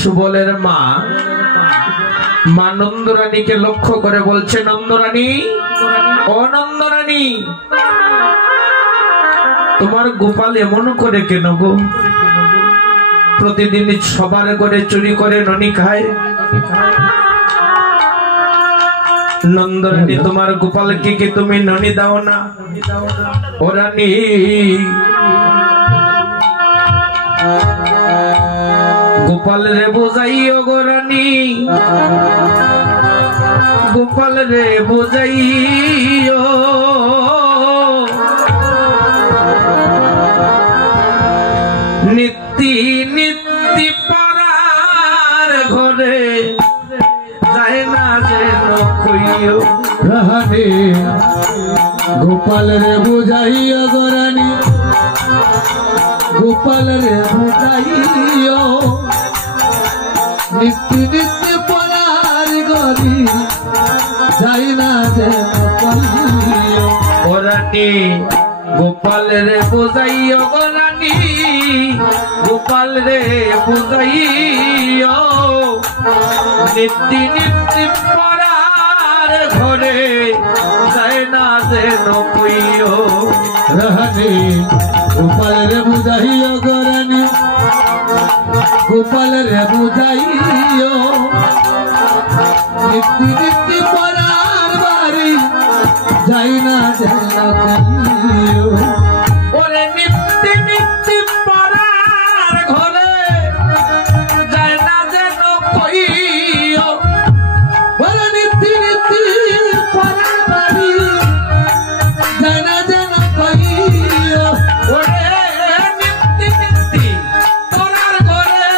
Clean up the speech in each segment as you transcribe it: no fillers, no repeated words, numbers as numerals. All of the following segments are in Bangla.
সুবলের মা মা নন্দরানীকে লক্ষ্য করে বলছে, নন্দরানী, ও নন্দরানী, তোমার গোপাল এমন করে কেন গো? প্রতিদিন সবার করে চুরি করে ননি খায়। নন্দরানী, তোমার গোপালকে কি তুমি ননি দাও না? ও রানী, গোপাল রে বুঝাইও গো রানী, গোপাল রে বুঝাইও। নিত্যি নিত্যি পাড়ার ঘরে যায় না যেন কইও রানী, গোপাল রে বুঝাইও গো রানী, গোপাল রে বুঝাইও। নিত্যি নিত্যি পড়ার ঘরে যাই না যেন কইও। ও রানী, গোপাল রে বুঝাইও গো রানী, গোপাল রে বুঝাইও। নিত্যি নিত্যি পাড়ার ঘরে যায় না যেন কইও রানী, গোপাল রে বুঝাইও গো রানী, গোপাল রে বুঝাইও। নিত্যি নিত্যি পড়ার বাড়ি যাই না যেন কইও। ওরে নিত্যি নিত্যি পাড়ার ঘরে যায় না যেন কইও। ওরে নিত্যি নিত্যি পড়ার বাড়ি যাই না যেন কইও। ওরে নিত্যি নিত্যি পাড়ার ঘরে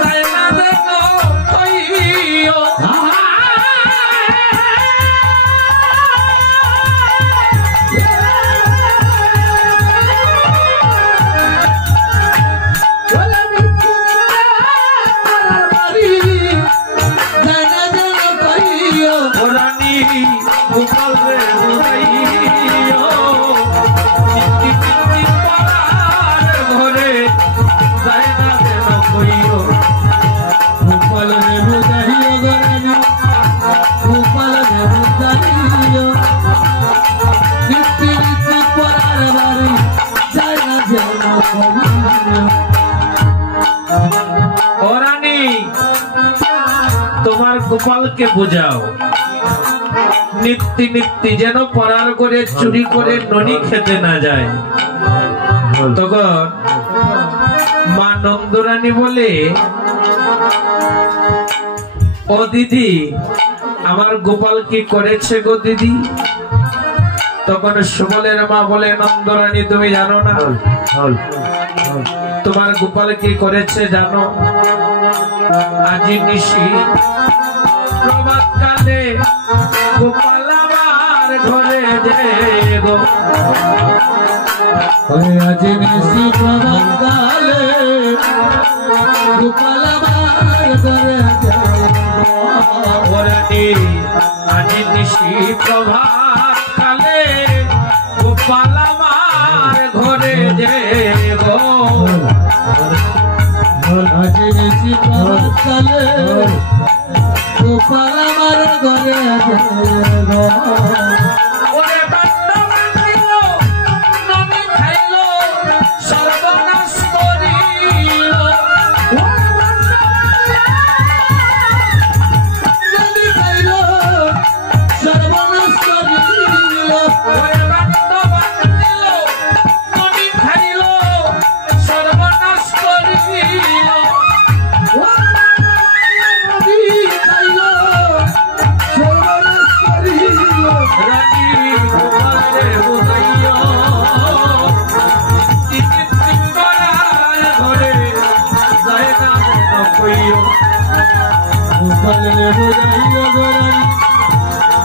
যায় না যেন কইও। গোপাল রে বুঝাইও। নিত্যি নিত্যি পাড়ার ঘরে যায় না যেন কইও। গোপাল রে বুঝাইও গো রানী, গোপাল রে বুঝাইও। নিত্যি নিত্যি পড়ার বাড়ি যাই না যেন কইও। ও রানী, তোমার গোপালকে বুঝাও, নিত্যি নিত্যি যেন পড়ার করে চুরি করে ননি খেতে না যায়। তখন মা নন্দরানী বলে, ও দিদি, আমার গোপাল কি করেছে গো দিদি? তখন সুবলের মা বলে, নন্দরানী, তুমি জানো না তোমার গোপাল কি করেছে জানো? আজি নিশি প্রভাত কালে গোপাল আমার ঘরে যে গো। আজ নিশি প্রভাত কালে গোপাল আমার ঘরে ওরানি, আজি নিশি প্রভাত কালে গোপাল আমার ঘরে যে গো। আজ নিশি প্রভাত কালে গোপাল আমার ঘরে গো। ওরে বান্না বান্দিল, ননি খাইল, সর্বনাশ করিল। ননি খাইল, সর্বনাশ করিল। ওরে বান্না বান্দিল, ননি খাইল, সর্বনাশ করিল। রানী, গোপাল রে বুঝাইও। নিত্যি পাড়ার ঘরে যায় না যেন কইও। গোপাল রে বুঝাইও গো রানী,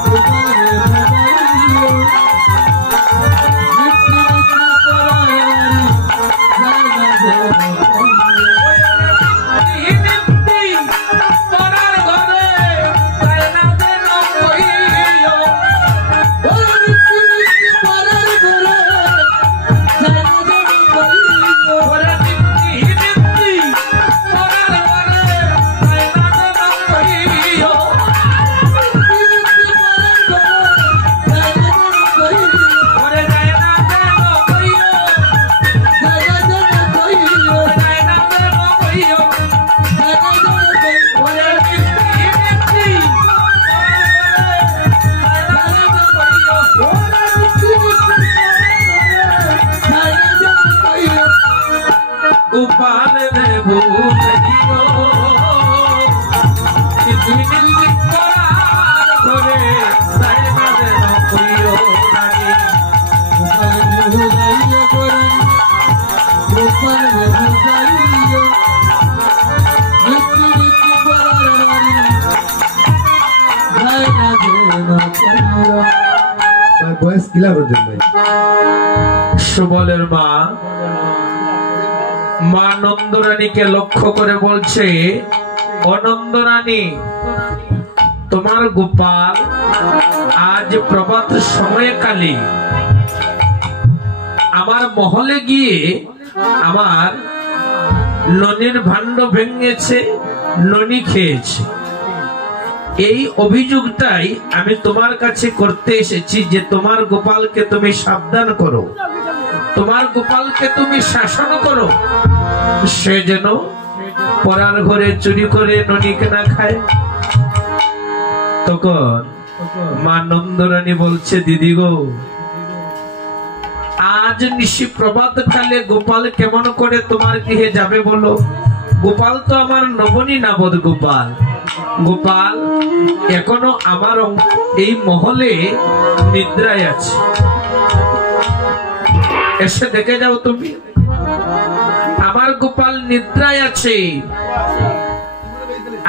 গোপাল রে বুঝাইও। নিত্যি নিত্যি পড়ার বাড়ি যাই না যেন কইও। নিত্যি পাড়ার ঘরে যায় না যেন কইও। ওরে নিত্যি নিত্যি পড়ার ঘরে যাই না যেন কইও। ওরে নিত্যি নিত্যি পাড়ার ঘরে বয়স কিলা করছেন ভাই? সুবলের মা মা নন্দরানীকে লক্ষ্য করে বলছে, ও নন্দরানী, তোমার গোপাল আজ প্রভাত সময়কালে আমার মহলে গিয়ে আমার ননির ভাণ্ড ভেঙেছে, ননি খেয়েছে। এই অভিযোগটাই আমি তোমার কাছে করতে এসেছি যে তোমার গোপালকে তুমি সাবধান করো, তোমার গোপালকে তুমি শাসন করো, সে যেন পরার ঘরে চুরি করে ননিকে না খায়। তখন মা নন্দরানী বলছে, দিদি গো, আজ নিশি প্রভাত কালে গোপাল কেমন করে তোমার গৃহে যাবে বলো? গোপাল তো আমার নবনী নাবদ গোপাল। গোপাল এখনো আমার এই মহলে নিদ্রায় আছে, এসে দেখে যাও তুমি। আমার গোপাল নিদ্রায় আছে।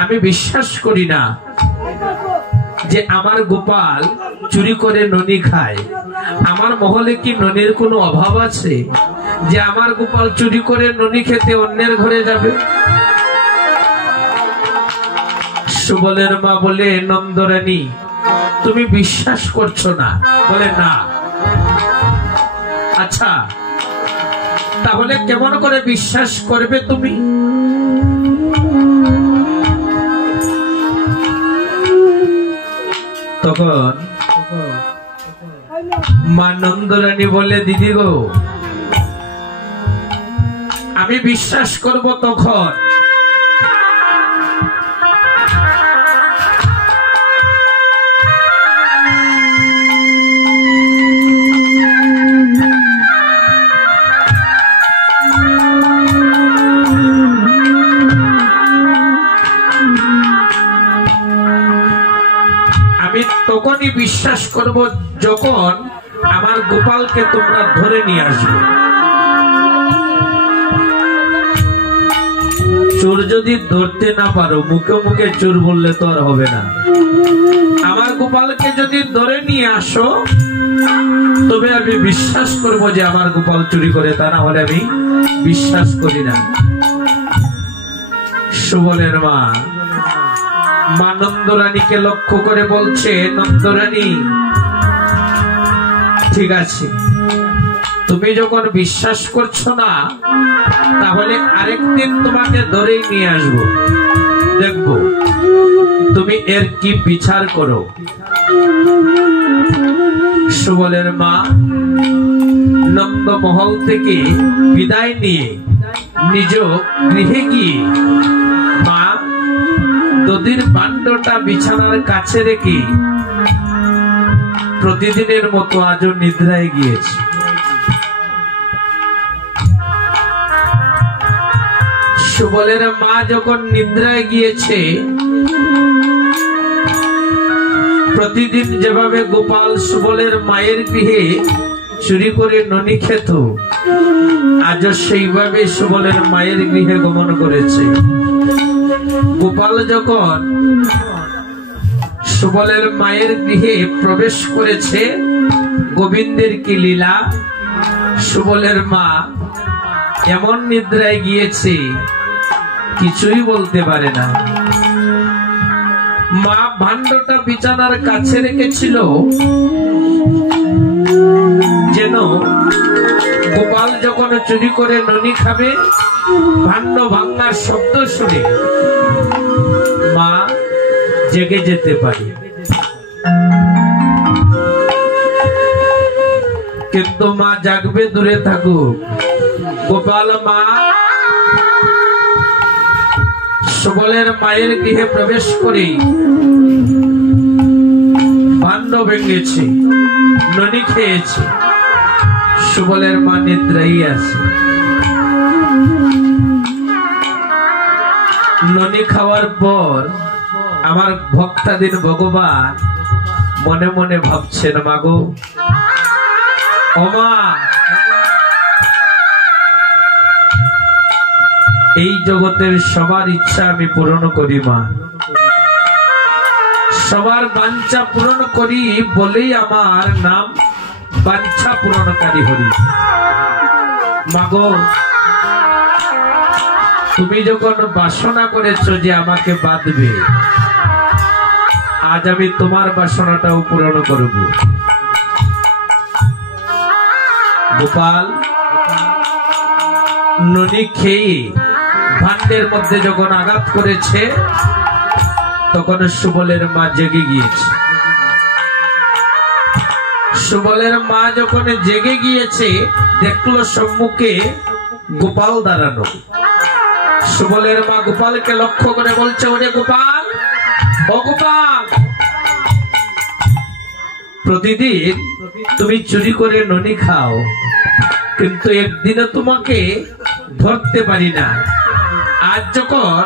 আমি বিশ্বাস করি না যে আমার গোপাল চুরি করে ননি খায়। আমার মহলে কি ননির কোনো অভাব আছে যে আমার গোপাল চুরি করে ননি খেতে অন্যের ঘরে যাবে? সুবলের মা বলে, নন্দরানী, তুমি বিশ্বাস করছো না? বলে না। আচ্ছা, তাহলে কেমন করে বিশ্বাস করবে তুমি? তখন মা নন্দরানী বলে, দিদি গো, আমি বিশ্বাস করব তখন তখনই বিশ্বাস করব যখন আমার গোপালকে তোমরা ধরে নিয়ে আসবে। চোর যদি ধরতে না পারো, মুখে মুখে চোর বললে তো আর হবে না। আমার গোপালকে যদি ধরে নিয়ে আসো, তবে আমি বিশ্বাস করব যে আমার গোপাল চুরি করে, তা না হলে আমি বিশ্বাস করি না। সুবলের মা মা নন্দরানীকে লক্ষ্য করে বলছে, নন্দরানী, ঠিক আছে, তুমি যখন বিশ্বাস করছো না, তাহলে আরেকদিন তোমাকে ধরেই নিয়ে আসবো, দেখবো তুমি এর কি বিচার করো। সুবলের মা নন্দমহল থেকে বিদায় নিয়ে নিজ গৃহে গিয়ে মা দধির ভাণ্ডটা বিছানার কাছে রেখে প্রতিদিনের মতো আজও নিদ্রায় গিয়েছে। সুবলের মা যখন নিদ্রায় গিয়েছে, প্রতিদিন যেভাবে গোপাল সুবলের মায়ের গৃহে চুরি করে ননি খেত, আজও সেইভাবে সুবলের মায়ের গৃহে গমন করেছে। গোপাল যখন সুবলের মায়ের গৃহে প্রবেশ করেছে, গোবিন্দের কি লীলা! সুবলের মা এমন নিদ্রায় গিয়েছে, কিছুই বলতে পারে না। মা ভাণ্ডটা বিছানার কাছে রেখেছিল, যেন গোপাল যখন চুরি করে ননি খাবে, ভাণ্ড ভাঙার শব্দ শুনে মা জেগে যেতে পারে। কিন্তু মা জাগবে দূরে থাকুক, গোপাল মা সুবলের মায়ের গৃহে প্রবেশ করে ভাণ্ড ভেঙেছে, ননি খেয়েছে। সুবলের মা নিদ্রাই আছে। ননি খাওয়ার পর আমার ভক্তাদিন ভগবান মনে মনে ভাবছেন, মাগো, ও মা, এই জগতের সবার ইচ্ছা আমি পূরণ করি মা, সবার বাঞ্ছা পূরণ করি বলেই আমার নাম বাঞ্ছা পূরণকারী হরি। মাগো, তুমি যখন বাসনা করেছো যে আমাকে বাঁধবে, আজ আমি তোমার বাসনাটাও পূরণ করব। গোপাল ননি খেয়ে ভান্ডের মধ্যে যখন আঘাত করেছে, তখন সুবলের মা জেগে গিয়েছে। সুবলের মা যখন জেগে গিয়েছে, দেখলো সম্মুখে গোপাল দাঁড়ানো। সুবলের মা গোপালকে লক্ষ্য করে বলছে, ওরে গোপাল, ও গোপাল, প্রতিদিন তুমি চুরি করে ননি খাও, কিন্তু একদিনও তোমাকে ধরতে পারি না। আজ যখন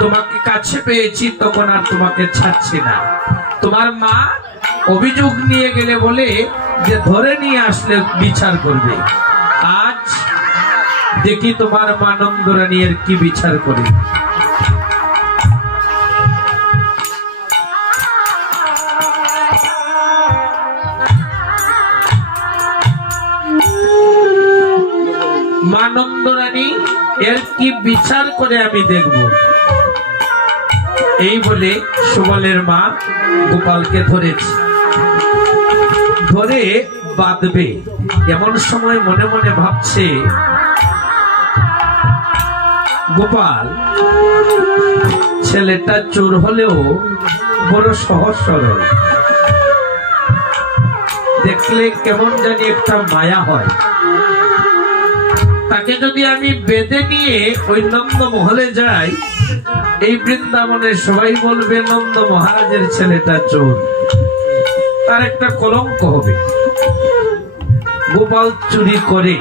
তোমাকে কাছে পেয়েছি, তখন আর তোমাকে ছাড়ছি না। তোমার মা অভিযোগ নিয়ে গেলে বলে যে ধরে নিয়ে আসলে বিচার করবে। আজ দেখি তোমার মা নন্দরানী এর কি বিচার করে। মা নন্দরানী এর কি বিচার করে আমি দেখব। এই বলে সুবলের মা গোপালকে ধরেছে, ধরে বাঁধবে। এমন সময় মনে মনে ভাবছে, গোপাল ছেলেটা চোর হলেও বড় সহজ সরল, দেখলে কেমন জানি একটা মায়া হয়। তাকে যদি আমি বেঁধে নিয়ে ওই নন্দ মহলে যাই, এই বৃন্দাবনের সবাই বলবে নন্দ মহারাজের ছেলেটা চোর, তার একটা কলঙ্ক হবে। গোপাল চুরি করে,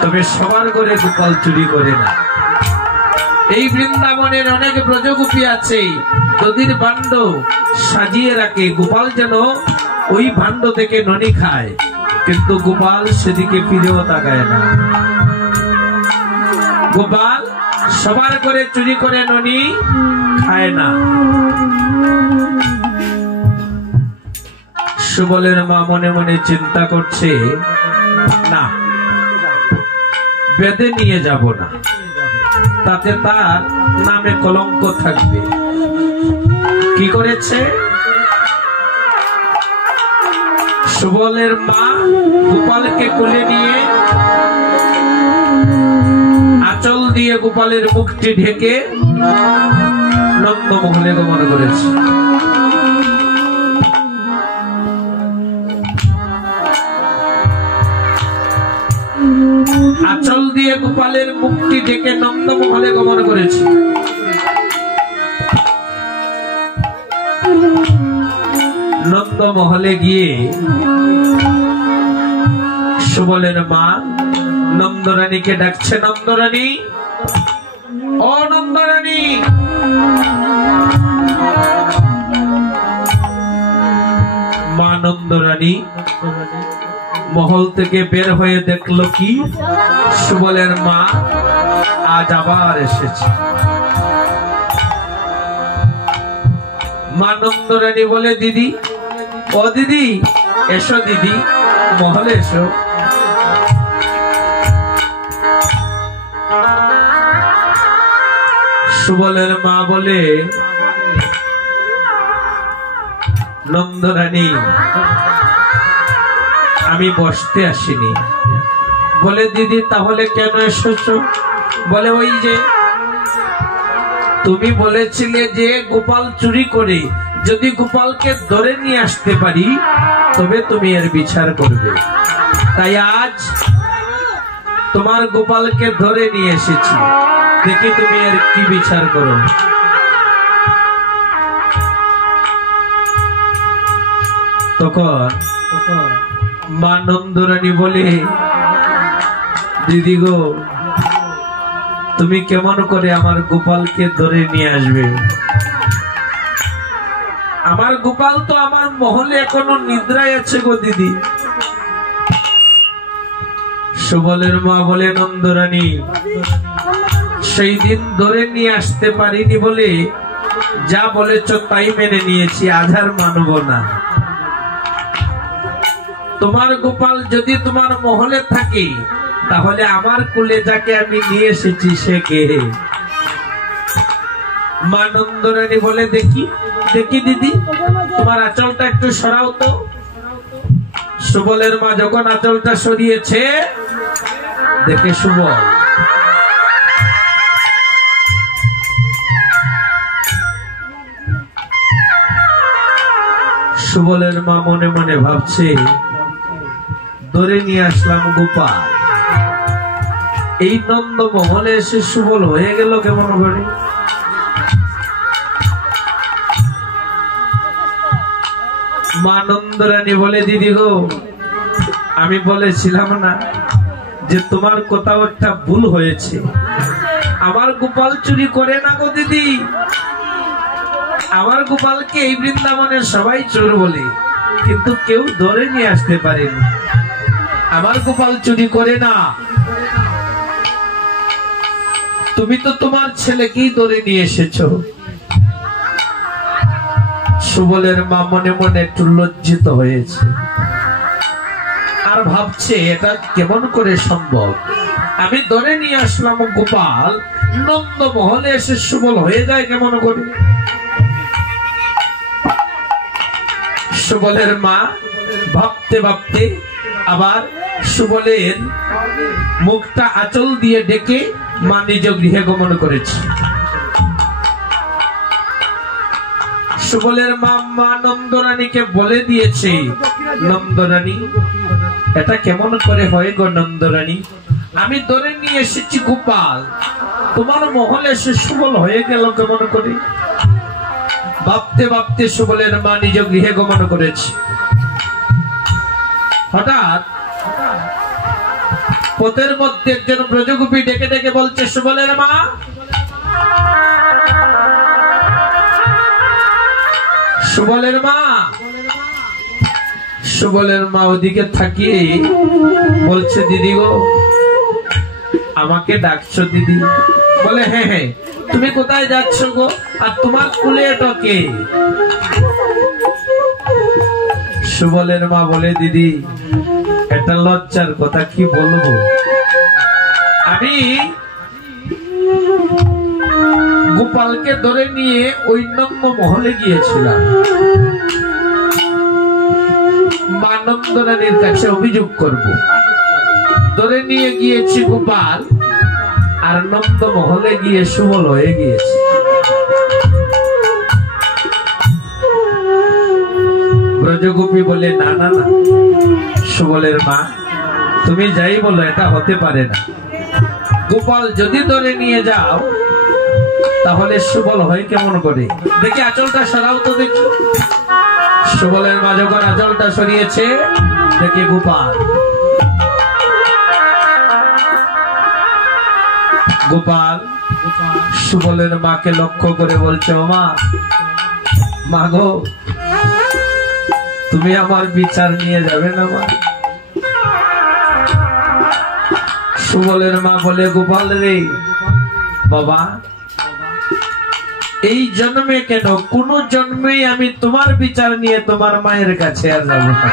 তবে সবার ঘরে গোপাল চুরি করে না। এই বৃন্দাবনের অনেক ব্রজগোপী আছে, নদীর ভাণ্ড সাজিয়ে রাখে, গোপাল যেন ওই ভাণ্ড থেকে ননি খায়, কিন্তু গোপাল সেদিকে ফিরেও তাকায় না। গোপাল সবার করে চুরি করে ননি খায় না। সুবলের মা মনে মনে চিন্তা করছে, না, বেঁধে নিয়ে যাব না, তাতে তার নামে কলঙ্ক থাকবে। কি করেছে? সুবলের মা গোপালকে কোলে নিয়ে আঁচল দিয়ে গোপালের মুখটি ঢেকে নন্দমহলে গমন করেছে। আঁচল দিয়ে গোপালের মুখটি ঢেকে নন্দমহলে গমন করেছে। নন্দমহলে গিয়ে সুবলের মা নন্দরানীকে ডাকছে, নন্দরানী, ও নন্দরানী। মা নন্দরানী মহল থেকে বের হয়ে দেখলো কি, সুবলের মা আজ আবার এসেছে। মা নন্দরানী বলে, দিদি, ও দিদি, এসো দিদি, মহলে এসো। সুবলের মা বলে, নন্দরানী, আমি বসতে আসিনি। বলে, দিদি, তাহলে কেন এসেছো? বলে, ওই যে তুমি বলেছিলে যে গোপাল চুরি করে, যদি গোপালকে ধরে নিয়ে আসতে পারি তবে তুমি এর বিচার করবে। তাই আজ তোমার গোপালকে ধরে নিয়ে এসেছি, দেখি তুমি এর কি বিচার করো। তখন মা নন্দরানী বলে, দিদি গো, তুমি কেমন করে আমার গোপালকে ধরে নিয়ে আসবে? আমার গোপাল তো আমার মহলে এখনো নিদ্রায় আছে গো দিদি। সুবলের মা বলে, নন্দরানী, সেই দিন ধরে নিয়ে আসতে পারিনি বলে যা বলেছ তাই মেনে নিয়েছি, আজ আর মানব না। তোমার গোপাল যদি তোমার মহলে থাকে, তাহলে আমার কুলে যাকে আমি নিয়ে এসেছি সে কে? মা নন্দরানী বলে, দেখি দেখি দিদি, তোমার আঁচলটা একটু সরাও তো। সুবলের মা যখন আঁচলটা সরিয়েছে, দেখে সুবল সুবলের মা মনে মনে ভাবছে, ধরে নিয়ে আসলাম গোপাল, এই নন্দ মহলে এসে সুবল হয়ে গেল কেমন করে? মা নন্দরানী বলে, দিদি গো, আমি বলেছিলাম না যে তোমার কোথাও একটা ভুল হয়েছে? আমার গোপাল চুরি করে না গো দিদি। আমার গোপালকে এই বৃন্দাবনের সবাই চোর বলে, কিন্তু কেউ ধরে নিয়ে আসতে পারেনি। আমার গোপাল চুরি করে না। তুমি তো তোমার ছেলেকেই ধরে নিয়ে এসেছো। সুবলের মা মনে মনে একটু লজ্জিত হয়েছে, আর ভাবছে এটা কেমন করে সম্ভব? আমি ধরে নিয়ে আসলাম গোপাল, নন্দ মহলে এসে সুবল হয়ে যায় কেমন করে? সুবলের মা ভাবতে ভাবতে আবার সুবলের মুখটা আঁচল দিয়ে ডেকে মা নিজ গৃহে গমন করেছে। সুবলের মা মা নন্দরানীকে বলে দিয়েছে, নন্দরানী, এটা কেমন করে হয় গো নন্দরানী? আমি ধরে নিয়ে এসেছি গোপাল, তোমার মহলে এসে সুবল হয়ে গেল কেমন করে? ভাবতে ভাবতে সুবলের মা নিজ গৃহে গমন করেছে। হঠাৎ পথের মধ্যে একজন ব্রজগোপী ডেকে ডেকে বলছে, সুবলের মা, সুবলের মা। সুবলের মা ওদিকে থাকিয়ে বলছে, দিদি গো, আমাকে ডাকছো দিদি? বলে, হ্যাঁ হ্যাঁ, তুমি কোথায় যাচ্ছ গো? আর তোমার কুলে এটা কে? সুবলের মা বলে, দিদি, এটা লজ্জার কথা, কি বলবো? আমি গোপালকে ধরে নিয়ে ওই নন্দ মহলে গিয়েছিলাম, মা নন্দরানীর কাছে অভিযোগ করব। ধরে নিয়ে গিয়েছি গোপাল, আর নন্দ মহলে গিয়ে সুবল হয়ে গিয়েছে। ব্রজগোপী বলে, না না না সুবলের মা, তুমি যাই বলো, এটা হতে পারে না। গোপাল যদি ধরে নিয়ে যাও, তাহলে সুবল হয় কেমন করে? দেখি আঁচলটা সরাও তো দেখি। সুবলের মা যখন আঁচলটা সরিয়েছে, দেখি গোপাল। গোপাল সুবলের মাকে লক্ষ্য করে বলছে, ও মা, মা গো, তুমি আমার বিচার নিয়ে যাবে না মা? সুবলের মা বলে, গোপাল রে বাবা, এই জন্মে কেন, কোন জন্মেই আমি তোমার বিচার নিয়ে তোমার মায়ের কাছে আর যাব না।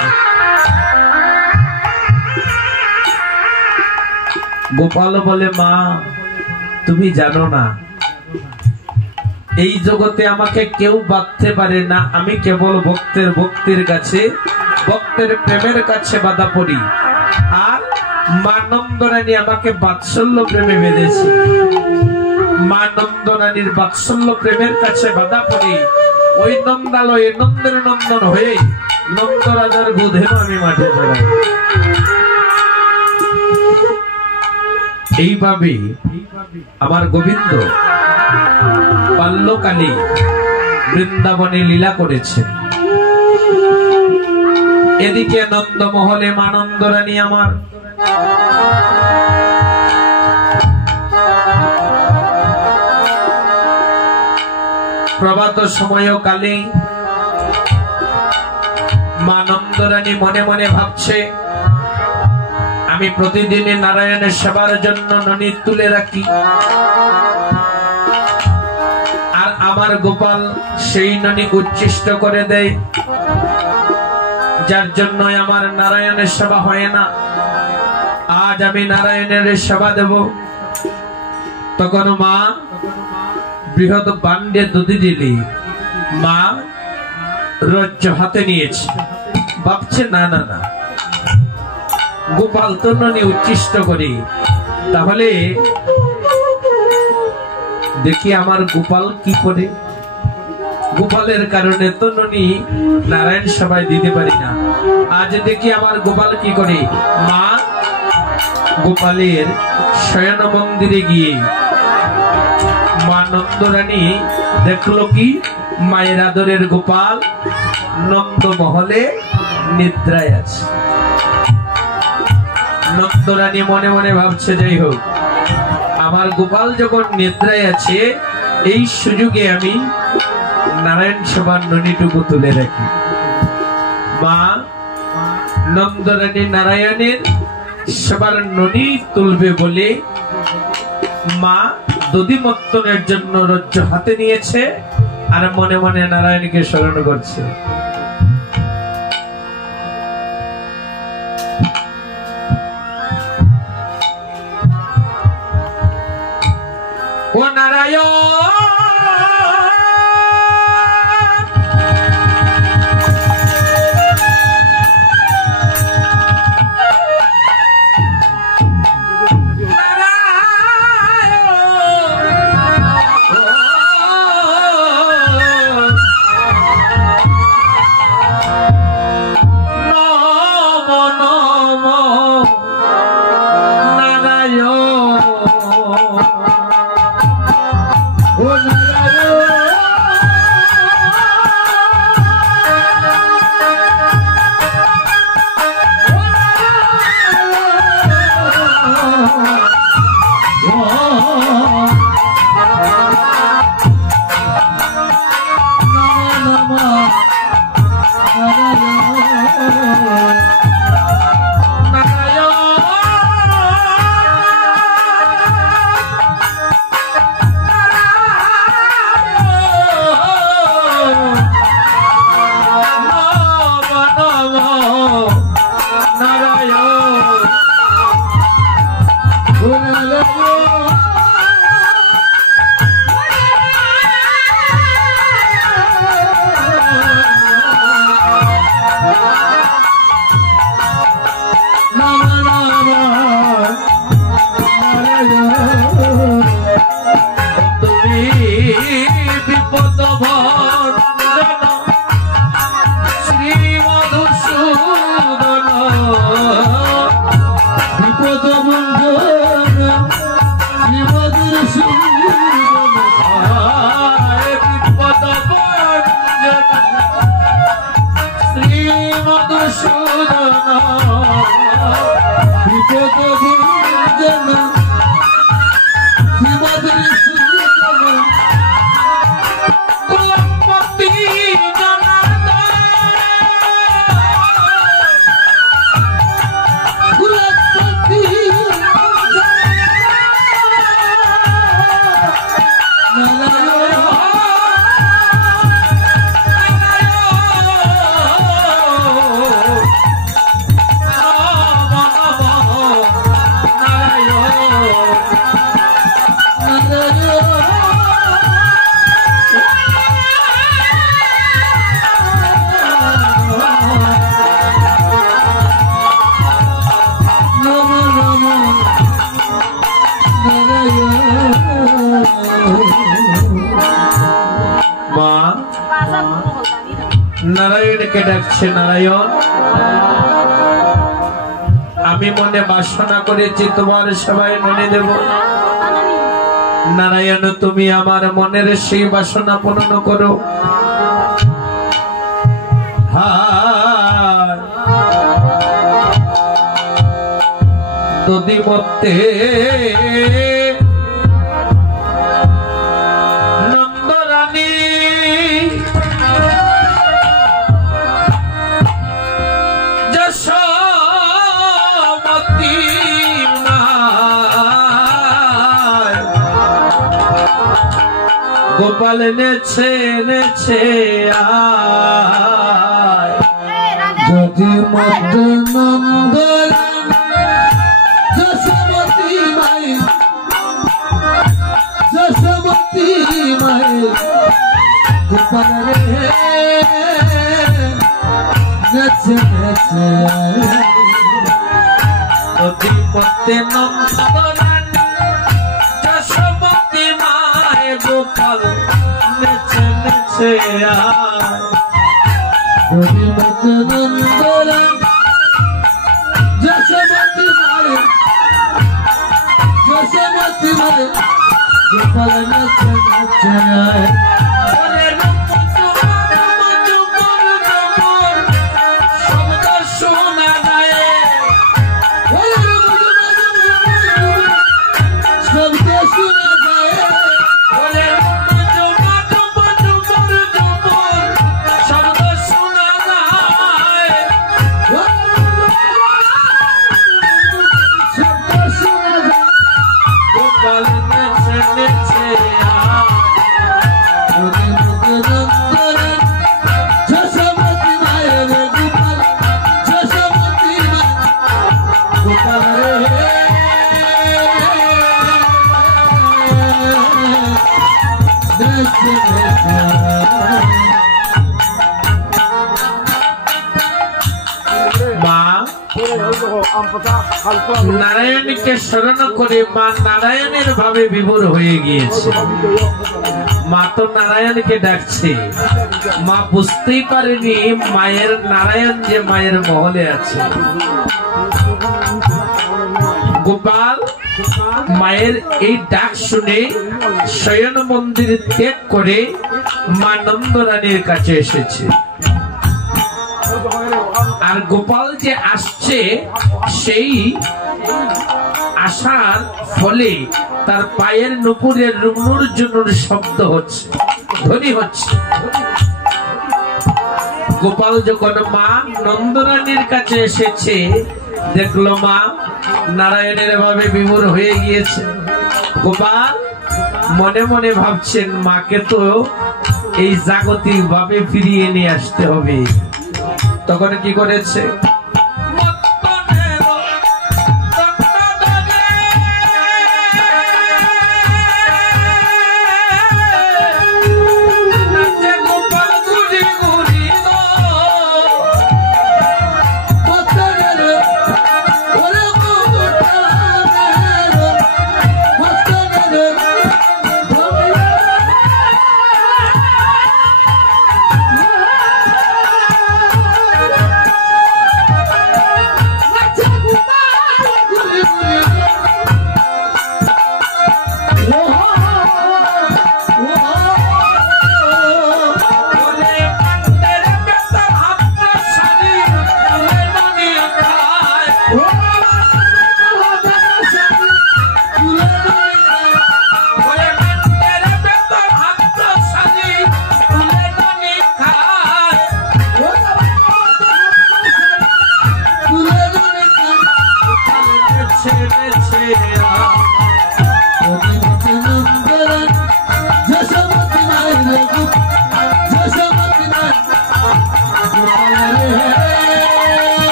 গোপাল বলে, মা, তুমি জানো না, এই জগতে আমাকে কেউ বাঁধতে পারে না। আমি কেবল ভক্তের ভক্তির কাছে, ভক্তের প্রেমের কাছে বাধা পড়ি। আর মা নন্দরানী আমাকে বাৎসল্য প্রেমে বেঁধেছে। মা নন্দরানীর বাৎসল্য প্রেমের কাছে বাধা পড়ি, ওই নন্দালয়ে নন্দের নন্দন হয়ে নন্দরাজার বোধেও আমি মাঠে চড়াই। এইভাবে আমার গোবিন্দ বাল্যকালে বৃন্দাবনে লীলা করেছেন। এদিকে নন্দমহলে মা নন্দরানী আমার প্রভাত সময় কালে মা নন্দরানী মনে মনে ভাবছে, আমি প্রতিদিন নারায়ণের সেবার জন্য ননি তুলে রাখি, আর আমার গোপাল সেই ননি উচ্ছিষ্ট করে দেয়, যার জন্য আমার নারায়ণের সেবা হয় না। আজ আমি নারায়ণের সেবা দেব। তখন মা বৃহৎ বান্ডে দুধি দিলি, মা রজ্জ হাতে নিয়েছে, ভাবছে না না না, গোপাল তো ননি উচ্ছিষ্ট করি, তাহলে দেখি আমার গোপাল কি করে। গোপালের কারণে তো ননি নারায়ণ সবাই দিতে পারি না, আজ দেখি আমার গোপাল কি করে। মা গোপালের শয়ন মন্দিরে গিয়ে মা নন্দরানী দেখলো কি, মায়ের আদরের গোপাল নন্দ মহলে নিদ্রায় আছে। নন্দরানী মনে মনে ভাবছে, যাই হোক, আমার গোপাল যখন নিদ্রায় আছে, এই সুযোগে আমি নারায়ণ সেবার ননিটুকু তুলে রাখি। মা নন্দরানী নারায়ণের সেবার ননি তুলবে বলে মা দধিমত্তনের জন্য রজ্জ হাতে নিয়েছে, আর মনে মনে নারায়ণকে স্মরণ করছে। ও নারায়ণ, নারায়ণকে ডাকছে, নারায়ণ আমি মনে বাসনা করেছি তোমার সবাই মনে দেব। নারায়ণ তুমি আমার মনের সেই বাসনা পূর্ণ করো। দধিমত্তে নন্দরানী যশোমতী গোপাল নেছে নেছে আয় যদি মত নন্দলাল যশোমতী মাই যশোমতী মাই গোপাল রে নেছে নেছে আয় যদি মতে নন্দলাল যশোমতী মায় গোপাল নেছে নেছে আয় যদি মত নন্দলাল যশোমতী মাই যশোমতী মাই গোপাল নেছে নেছে আয় নারায়ণকে স্মরণ করে মা নারায়ণের ভাবে বিভোর হয়ে গিয়েছে। মা তো নারায়ণকে ডাকছে, মা বুঝতেই পারেনি মায়ের নারায়ণ যে মায়ের মহলে আছে। গোপাল মায়ের এই ডাক শুনে শয়ন মন্দির ত্যাগ করে মা নন্দরানীর কাছে এসেছে। আর গোপাল যে আসছে সেই আসার ফলে তার পায়ের নুপুরের রুনুর জুনুর শব্দ হচ্ছে, ধ্বনি হচ্ছে। গোপাল যখন মা নন্দরানীর কাছে এসেছে, দেখলো মা নারায়ণের ভাবে বিমূঢ় হয়ে গিয়েছে। গোপাল মনে মনে ভাবছেন মাকে তো এই জাগতিক ভাবে ফিরিয়ে নিয়ে আসতে হবে। তখন কি করেছে,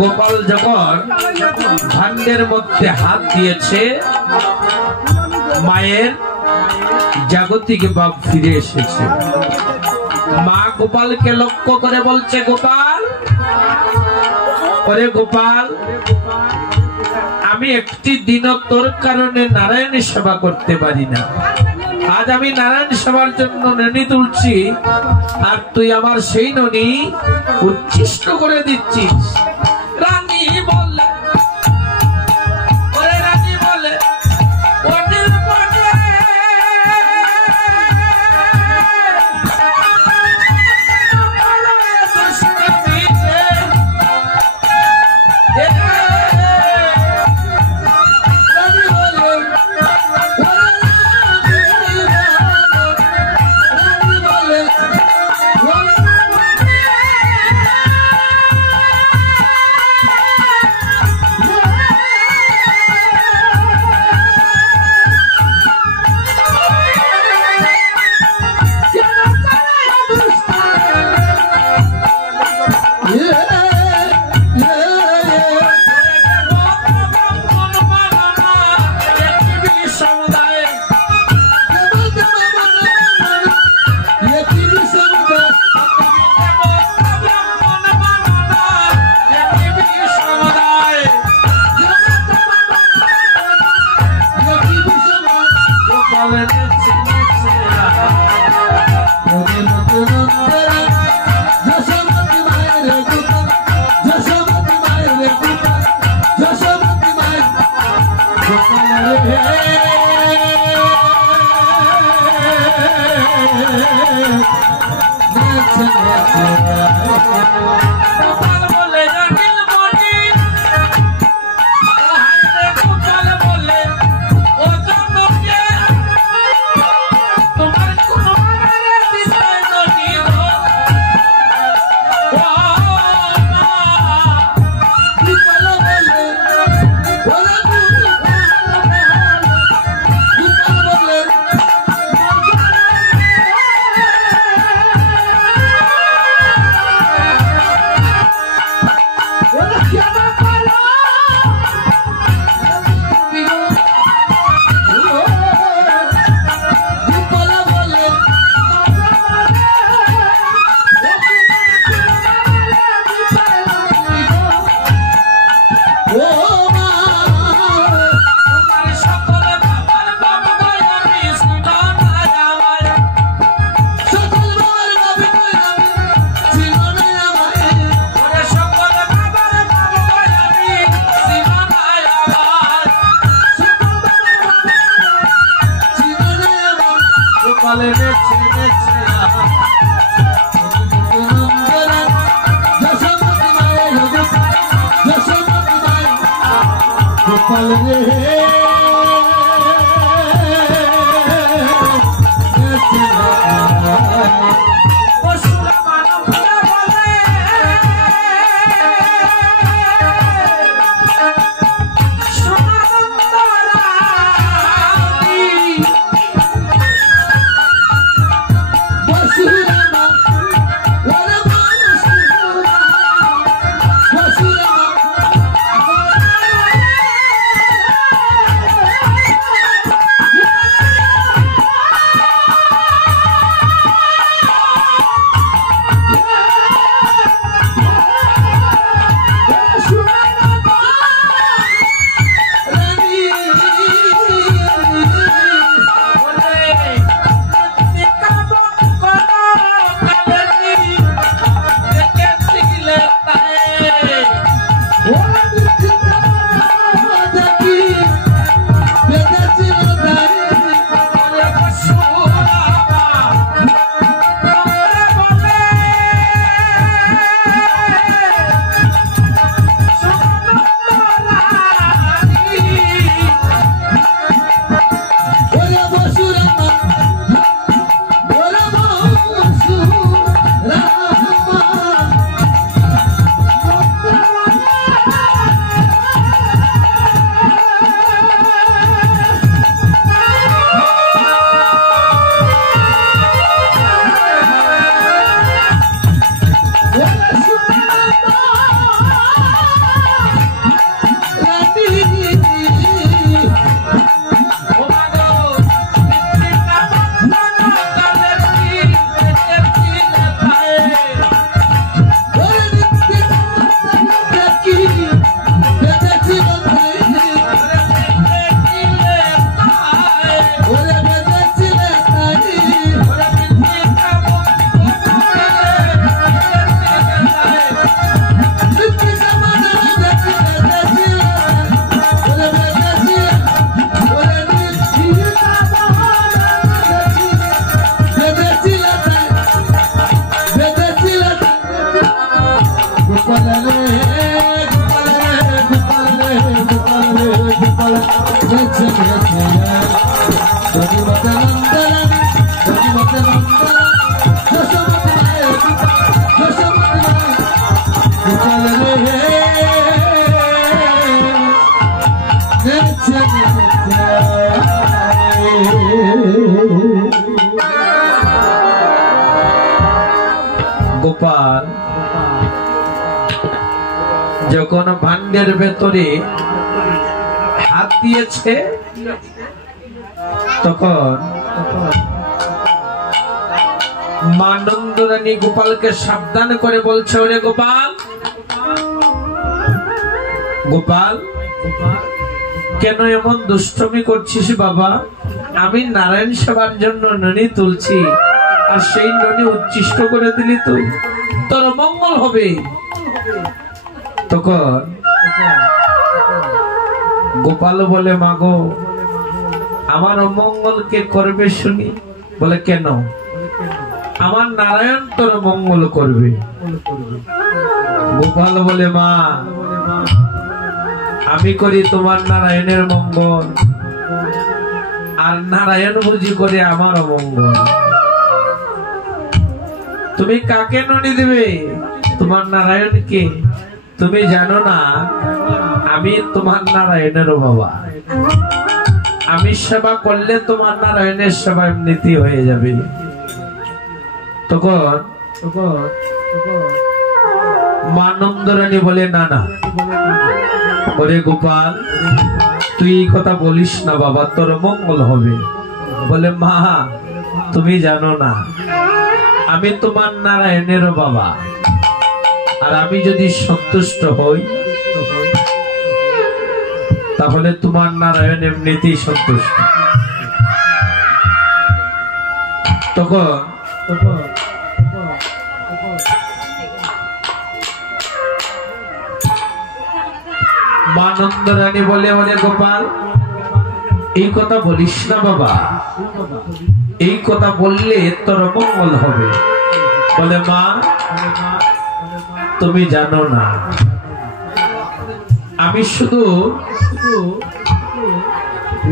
গোপাল যখন ভান্ডের মধ্যে হাত দিয়েছে, মায়ের জাগতিক ভাব ফিরে এসেছে। মা গোপালকে লক্ষ্য করে বলছে, গোপাল, ওরে গোপাল, আমি একটি দিন তোর কারণে নারায়ণের সেবা করতে পারি না। আজ আমি নারায়ণ সেবার জন্য ননি তুলছি, আর তুই আমার সেই ননি উচ্ছিষ্ট করে দিচ্ছিস। রানী বলে, ওরে রানী বলে, गोपाल যখন ভান্ডের ভেতরে হাত দিয়েছে তখন মা নন্দরানী গোপালকে সাবধান করে বলছে, ওরে গোপাল, গোপাল কেন এমন দুষ্টমি করছিস বাবা? আমি নারায়ণ সেবার জন্য ননি তুলছি, আর সেই ননি উচ্ছিষ্ট করে দিলি তুই, তোর মঙ্গল হবে। তখন গোপাল বলে, মাগো আমার অমঙ্গল কে করবে শুনি? বলে, কেন? আমার নারায়ণ তোর মঙ্গল করবে। গোপাল বলে, মা আমি করি তোমার নারায়ণের মঙ্গল, আর নারায়ণ বুঝি করে আমার অমঙ্গল। তুমি কাকে ননি দেবে? তোমার নারায়ণকে। তুমি জানো না আমি তোমার নারায়ণের বাবা, আমি সেবা করলে তোমার নারায়ণের সেবা এমনিতেই হয়ে যাবে। তখন মা নন্দরানী বলে, না না, ওরে গোপাল তুই এই কথা বলিস না বাবা, তোর মঙ্গল হবে। বলে, মা তুমি জানো না আমি তোমার নারায়ণের বাবা, আর আমি যদি সন্তুষ্ট হই তাহলে তোমার নারায়ণ এমনিতেই সন্তুষ্ট। তখন মা নন্দরানী বলে, ওরে গোপাল এই কথা বলিস না বাবা, এই কথা বললে তোর মঙ্গল হবে। বলে, মা তুমি জানো না আমি শুধু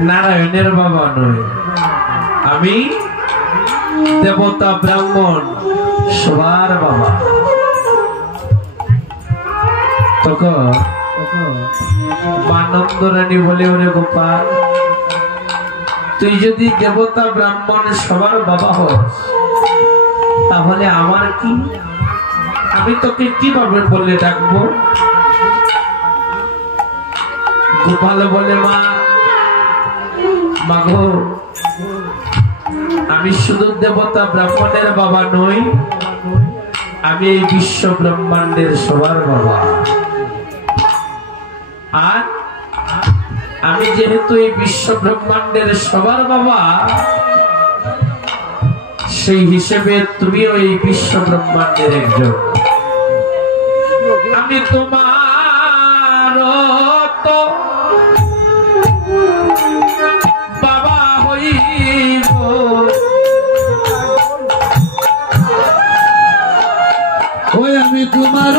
নারায়ণের বাবা নই, আমি দেবতা ব্রাহ্মণ সবার বাবা। তখন মা নন্দরানী বলে, ওরে গোপাল তুই যদি দেবতা ব্রাহ্মণ সবার বাবা হস তাহলে আমার কি? আমি তোকে কিভাবে বলে ডাকবো? গোপাল বলে, মা গো আমি শুধু দেবতা ব্রাহ্মণের বাবা নই, আমি এই বিশ্ব ব্রহ্মাণ্ডের সবার বাবা। আর আমি যেহেতু এই বিশ্ব ব্রহ্মাণ্ডের সবার বাবা, সেই হিসেবে তুমিও এই বিশ্ব ব্রহ্মাণ্ডের একজন। আমি তোমার তো বাবা হইব, ওই আমি তোমার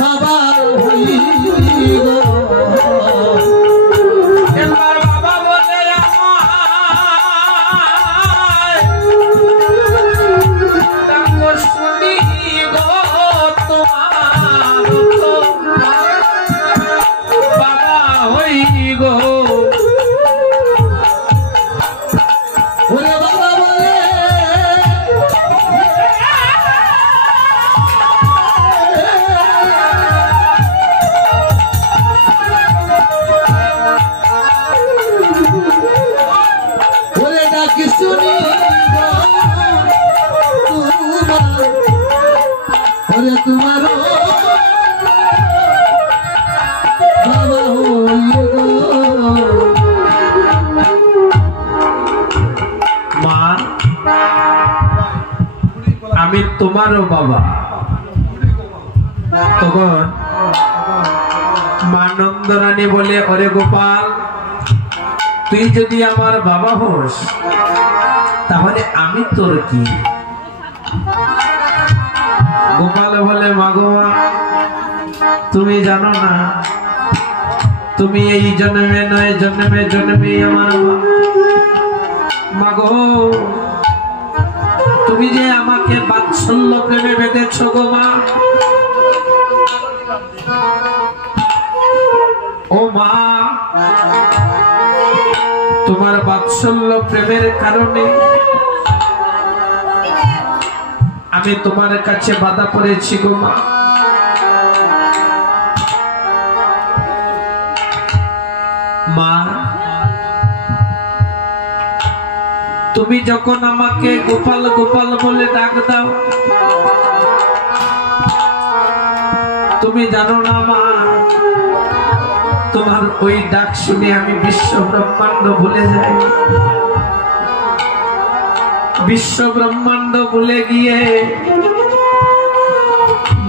বাবা হইব। এবার বাবা বলে আমায় ডাক শুনি গো, তোমার তো বাবা হই গো। ওরে বাবা বলে, ওরে ডাকি শুনি গো তোমার, ওরে তোমার বাবা হইয়ে গো। মা আমি তোমারও বাবা। তখন মা নন্দরানী বলে, ওরে গোপাল তুই যদি আমার বাবা হোস তাহলে আমি তোর কি? গোপাল বলে, মাগো মা তুমি জানো না তুমি এই জন্মে নয় জন্মে জন্মে আমার মাগো, তুমি যে আমাকে বাৎসল্য প্রেমে বেঁধেছ গো মা। ও মা তোমার বাৎসল্য প্রেমের কারণে আমি তোমার কাছে বাধা পড়েছি গো মা। মা, তুমি যখন আমাকে গোপাল গোপাল বলে ডাক দাও, তুমি জানো না মা, তোমার ওই ডাক শুনে আমি বিশ্ব ব্রহ্মাণ্ড ভুলে যাই। বিশ্ব ব্রহ্মাণ্ড ভুলে গিয়ে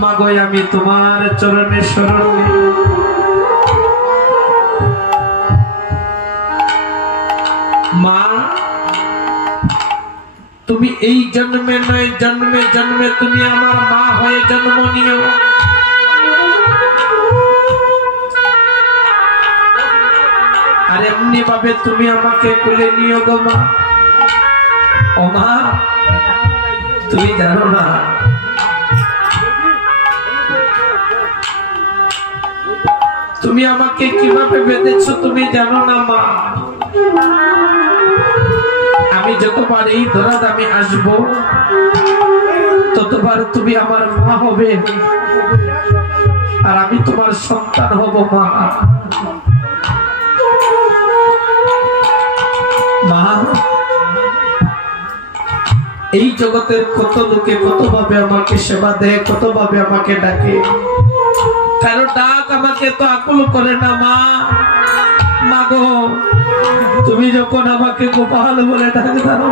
মাগো আমি তোমার চরণে শরণ নিই। মা, তুমি এই জন্মে নয় জন্মে জন্মে তুমি আমার মা হয়ে জন্ম নিও। আর এমনি ভাবে তুমি আমাকে কোলে নিও গো মা। ও মা, তুমি জানো না তুমি আমাকে কিভাবে বেঁধেছো, তুমি জানো না মা। আমি যতবার এই ধরাত আমি আসবো ততবার তুমি আমার মা হবে, আর আমি তোমার সন্তান হব মা। মা, এই জগতের কত লোকে কত ভাবে আমাকে সেবা দেয়, কত ভাবে আমাকে ডাকে, কারো ডাক আমাকে তো আকুল করে না মা। মাগো, তুমি যখন আমাকে গোপাল বলে ডাক দাও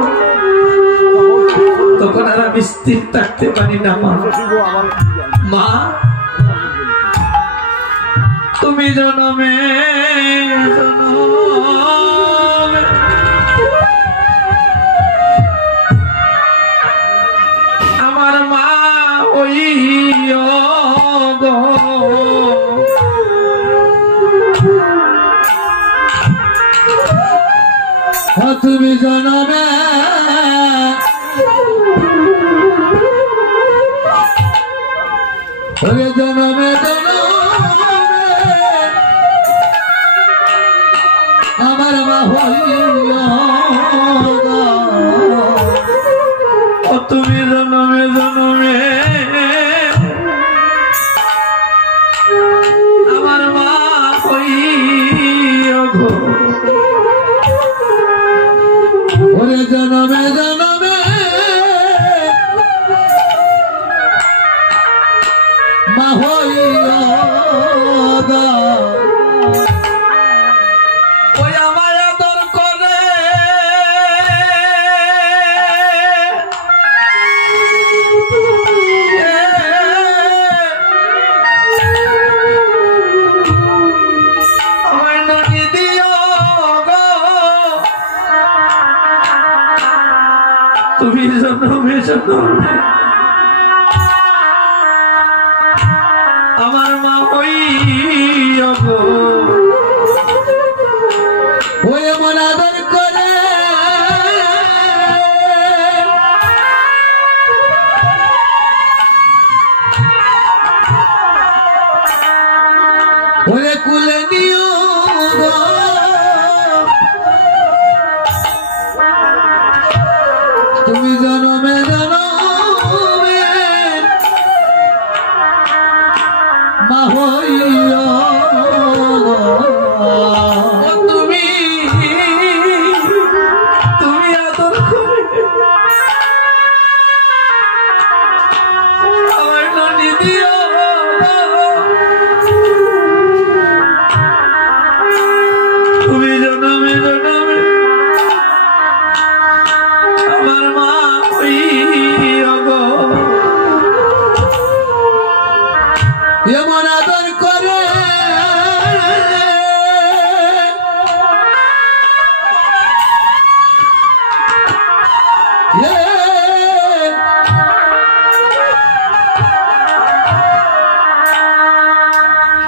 তখন আর আমি স্থির থাকতে পারি না মা। মা, তুমি জনমে আমার মা ওই গো, তুমি জনমে ওরে জনমে জনমে আমার মা হইয়া তুমি জনমে জনমে আমার মা হইয়া গো। ওরে জনমে জনমে মা হইয়া ওই আমায় আদর করে আমায় ননি দিও গো, তুমি জন্মে জন্মে আমার মা হইয়া গো। ওই মন আদর করে ওরে কুলে নিও গো, তুমি জনমে জনমে মা হইয়া তুমি আদর করে আমার ননি দিও তুমি জনমে জনমে আমার মা হইয়া গো। এমন আদর করে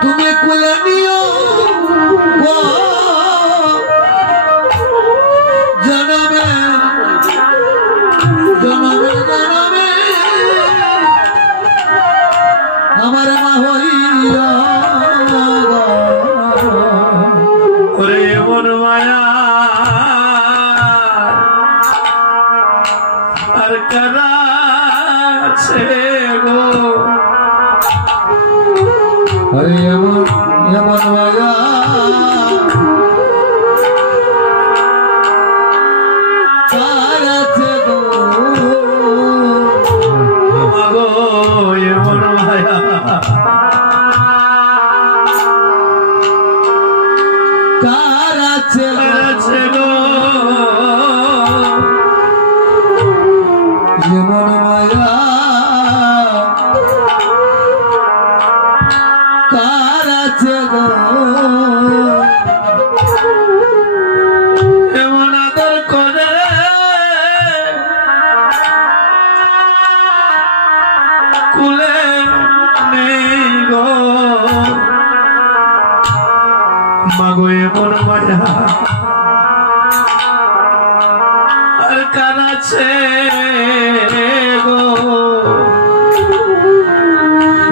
তুমি কুলে নিও গো, জনমে জনমে জনমে আমার মা হইয়া ওরে মন মায়া আর কারা কারাছে গো আরে এমন এমন মায়া কারাছে গো গো এমন মায়া কারাছে কারাছে গো এমন মায়া কারাছে গো এমন আদর করে কুলে নেই গো মাগো এমন মায়া আর কারাছে গো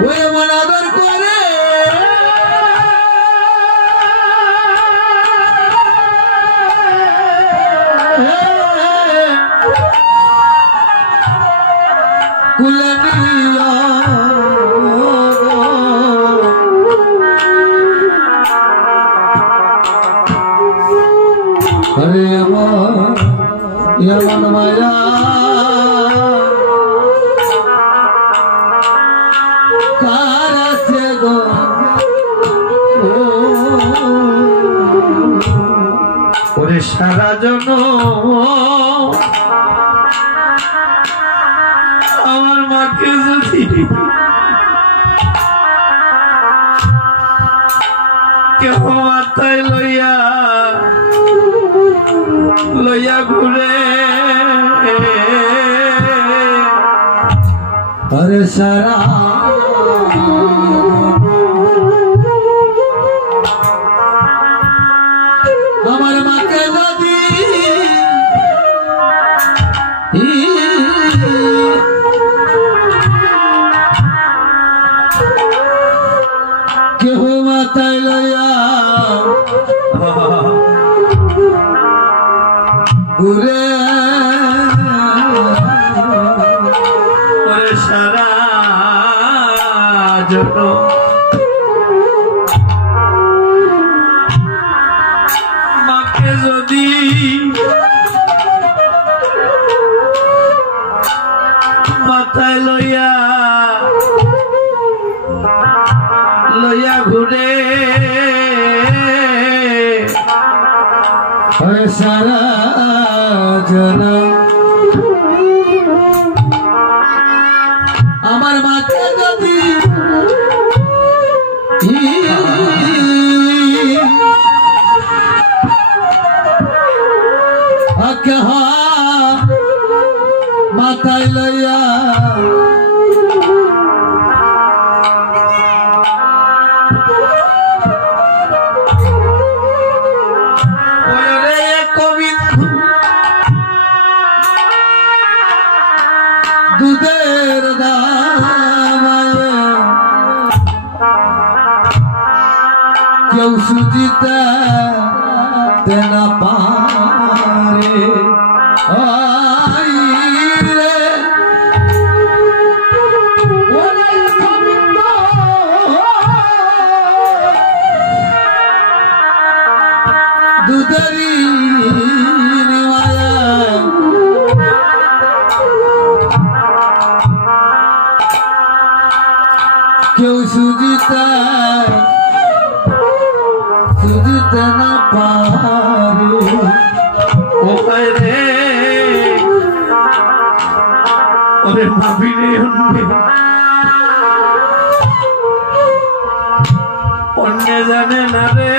ও এমন আদর করে কুলে নিয়া আরে এমন মায়া কারাছে গো ওরে সারা জন আমার মাকে যদি কেউ মাথায় লইয়া লইয়া ঘুরে আরে সারা আমার মাকে যদি কেহ মাথায় লইয়া ঘুরে ওরে সারা জন মাকে যদি মাথায় লইয়া লইয়া ঘুরে আরে সারা জন আমার মাকে যদি মাথায় লইয়া ওরে কবিন্দু দুধের দামায় কেউ সুজিতে দেনা পারে আই রে ওরে গোবিন্দ দুধেরি মায়া কেউ সুজিতে না পারে ও রে ওরে ভাবিলে অন্য জানে না রে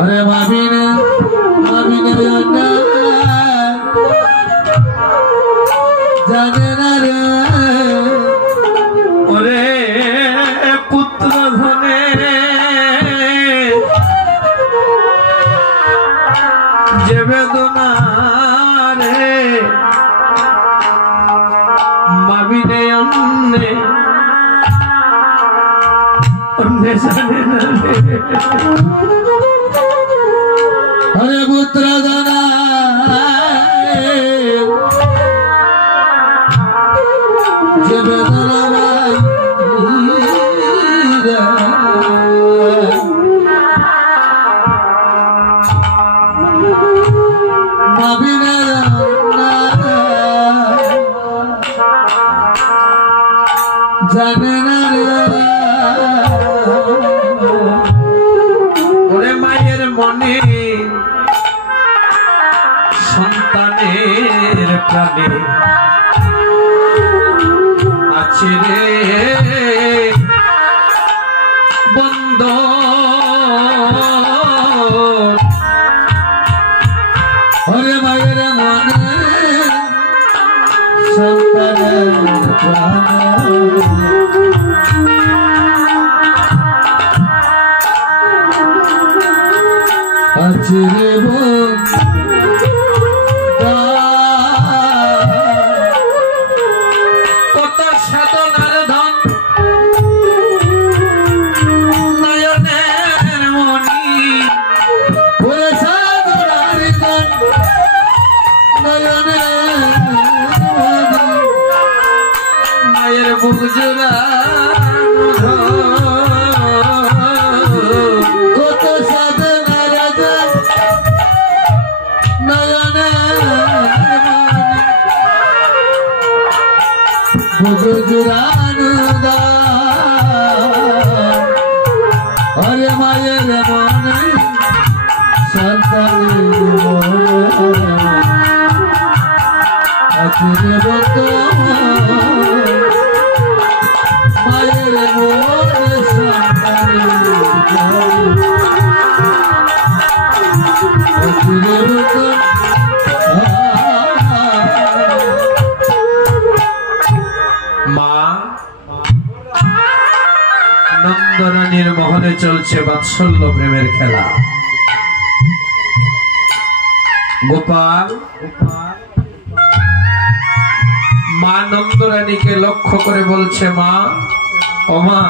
আরে মাবিনে জানে না রে ওরে পুত্র ধনে যে বেদনা রে মাবিনে অন্যে জানে না রে হরে পুত্র ধনা মাবিনা জানে না রে ওরে মায়ের মনে সন্তানের প্রাণে আছে রে বন্ধ ওরে মায়ের মনে সন্তানের প্রাণে আছে রে কত সাধনার ধন নয়নের মণি ওরে সাধনার ধন নয়নের মায়ের বুক জোড়ানো কত সাধনার ধন নয়নের বুঝুরানু অরে মায়ের মনে সন্তানের মনে আছে বত মায়ের মনে সন্তানের আছে বত মা নন্দরানীর মহলে চলছে বাৎসল্য প্রেমের খেলা। গোপাল মা নন্দরানীকে লক্ষ্য করে বলছে, মা ও মা,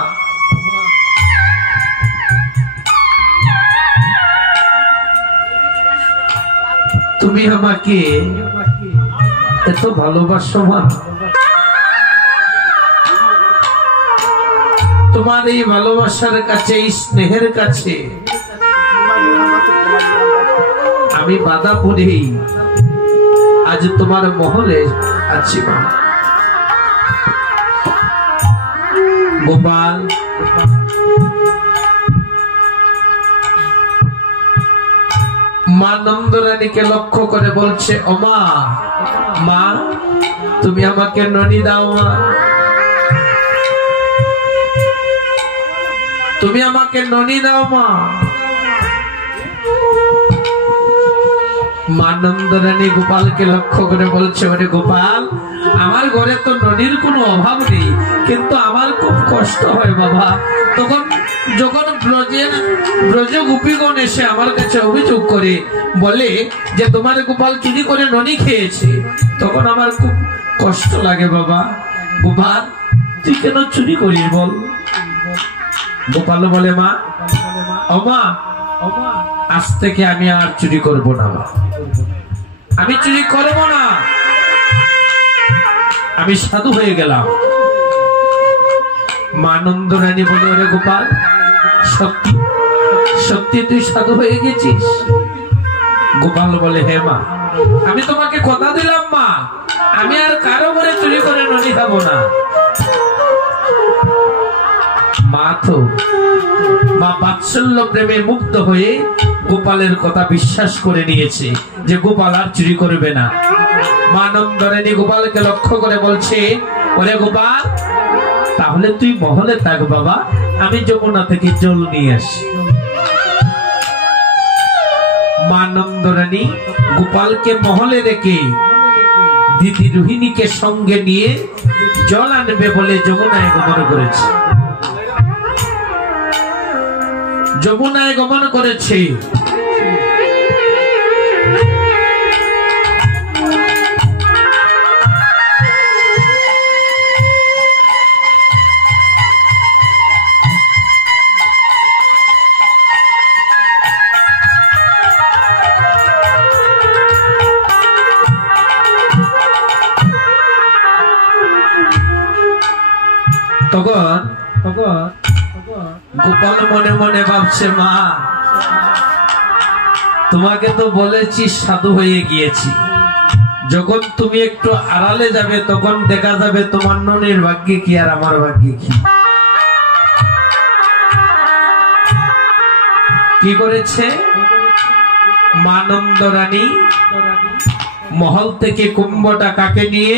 তুমি আমাকে এত ভালোবাসো মা? তোমার এই ভালোবাসার কাছে, এই স্নেহের কাছে আমি বাধা পড়েই আজ তোমার মহলে আছি মা। গোপাল মা নন্দরানীকে লক্ষ্য করে বলছে, ও মা, মা তুমি আমাকে ননি দাও মা, তুমি আমাকে ননি দাও মা। মা নন্দরানী গোপালকে লক্ষ্য করে বলছে, ওরে গোপাল, আমার ঘরে তো ননির কোনো অভাব নেই, কিন্তু আমার খুব কষ্ট হয় বাবা। তখন যখন ব্রজ গোপীগণ এসে আমার কাছে অভিযোগ করে বলে যে তোমার গোপাল চুরি করে ননি খেয়েছে, তখন আমার খুব কষ্ট লাগে বাবা। গোপাল তুই কেন চুরি করিস বল? গোপাল বলে, মা ও মা, আজ থেকে আমি আর চুরি করব না মা, আমি চুরি করব না, আমি সাধু হয়ে গেলাম। মা নন্দরানী বলে, ওরে গোপাল, সত্যি সত্যি তুই সাধু হয়ে গেছিস? গোপাল বলে, হে মা, আমি তোমাকে কথা দিলাম মা, আমি আর কারো ঘরে চুরি করে ননি খাবো না। মা বাৎসল্য প্রেমে মুগ্ধ হয়ে গোপালের কথা বিশ্বাস করে নিয়েছে যে গোপাল আর চুরি করবে না। মা নন্দরানী গোপালকে লক্ষ্য করে বলছে, ওরে গোপাল, তাহলে তুই মহলে থাক বাবা, আমি যমুনা থেকে জল নিয়ে আসি। মা নন্দরানী গোপালকে মহলে রেখে দিদি রোহিণীকে সঙ্গে নিয়ে জল আনবে বলে যমুনায় গমন করেছে। যমুনায় গমন করেছে। তখন গোপাল মনে মনে ভাবছে, মা তোমাকে তো বলেছি সাধু হয়ে গিয়েছি, যখন তুমি একটু আড়ালে যাবে তখন দেখা যাবে তোমার ননির ভাগ্যে কি আর আমার ভাগ্যে কি। কি করেছে মানন্দ রানী? মহল থেকে কুম্ভটা কাকে নিয়ে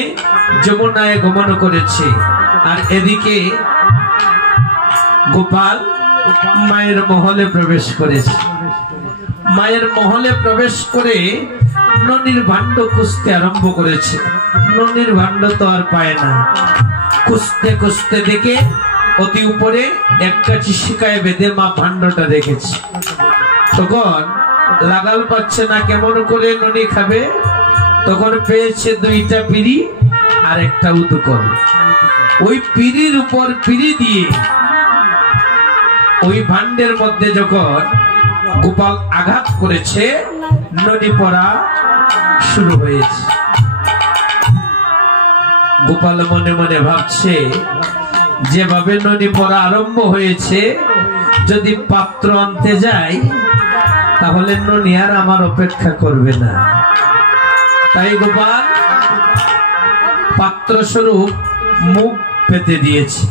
যমুনায় গমন করেছে, আর এদিকে গোপাল মায়ের মহলে প্রবেশ করেছে। মায়ের মহলে প্রবেশ করে ননির ভাণ্ড খুঁজতে আরম্ভ করেছে। ননির ভাণ্ড তো আর পায় না, খুঁজতে খুঁজতে দেখে অতি উপরে একটা চিশিকায় বেঁধে মা ভাণ্ডটা রেখেছে। তখন লাগাল পাচ্ছে না, কেমন করে ননি খাবে? তখন পেয়েছে দুইটা পিড়ি আর একটা উদকল। ওই পিড়ির উপর পিড়ি দিয়ে ওই ভাণ্ডের মধ্যে যখন গোপাল আঘাত করেছে, ননি পড়া শুরু হয়েছে। গোপাল মনে মনে ভাবছে, যেভাবে ননি পড়া আরম্ভ হয়েছে, যদি পাত্র আনতে যাই তাহলে ননি আর আমার অপেক্ষা করবে না। তাই গোপাল পাত্র স্বরূপ মুখ পেতে দিয়েছে।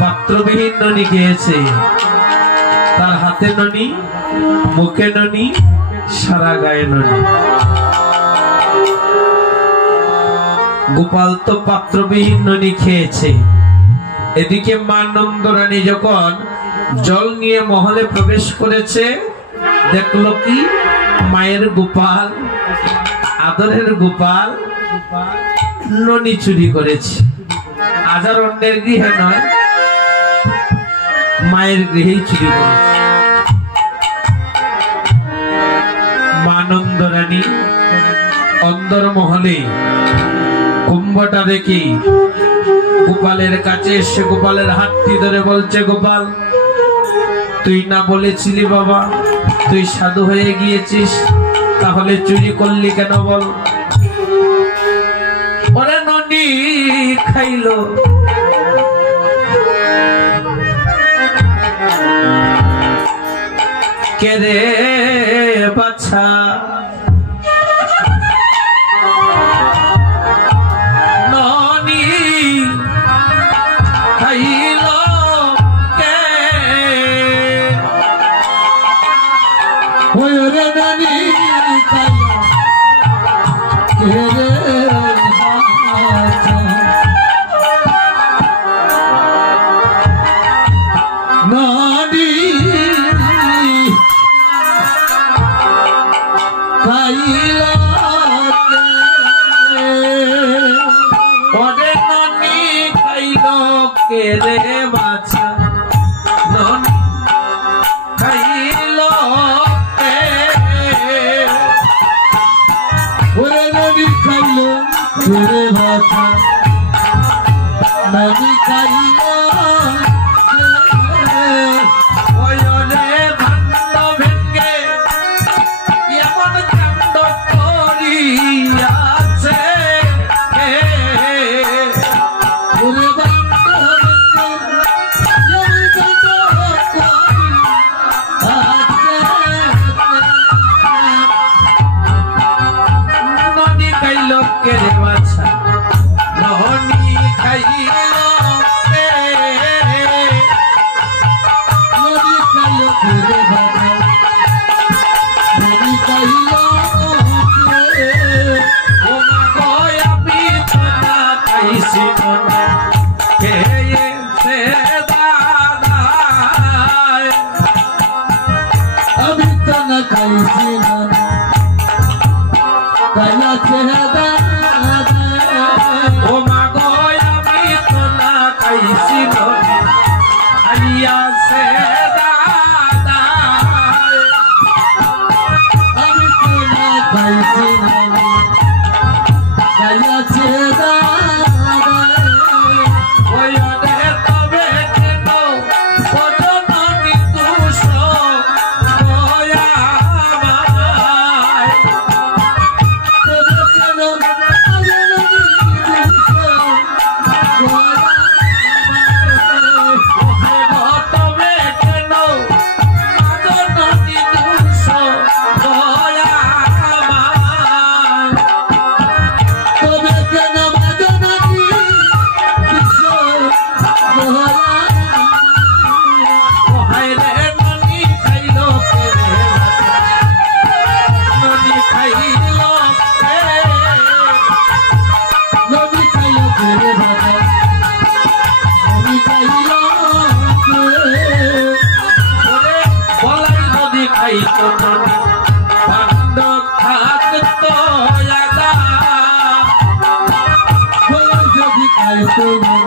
পাত্রবিহীন ননি খেয়েছে, তার হাতে ননি, মুখে ননি, সারা গায়ে ননি। গোপাল তো পাত্রবিহীন ননি খেয়েছে। এদিকে মা নন্দরানী যখন জল নিয়ে মহলে প্রবেশ করেছে, দেখলো কি মায়ের গোপাল, আদরের গোপাল ননি চুরি করেছে। আজ আর অন্যের গৃহে নয়, মায়ের গৃহেই চুরি করেছে। মা নন্দরানী অন্দর মহলে কুম্ভটা দেখি গোপালের কাছে এসে গোপালের হাতটি ধরে বলছে, গোপাল তুই না বলেছিলি বাবা তুই সাধু হয়ে গিয়েছিস, তাহলে চুরি করলি কেন বল? ওরে ননি খাইলো। কে রে বাছা? ননি খাইলো কে? ওই রে ননি খাইলো কে রে বাছা? ননি খাইলো কে? ওরে ননি খাইলো কে রে বাছা? ননি খাইলো কে? ওরে ননি খাইলো কে রে বাছা? ননি খাইলো কে? ওই রে ভাণ্ড ভেঙ্গে এমন কাণ্ড করিয়াছে কে? ওরে বাবা জমি কত করি আছে ননি খাইলো কে রে বাছা? ননি খাইলো কে? ননি খাইলো কে রে বাবা? ননি খাইলো কে? ও মা গো আমি তো না খাইছি ননি খেয়েছে দাদায়। আমি তো না খাইছি ননি খাইলো কে দাদা? Jadi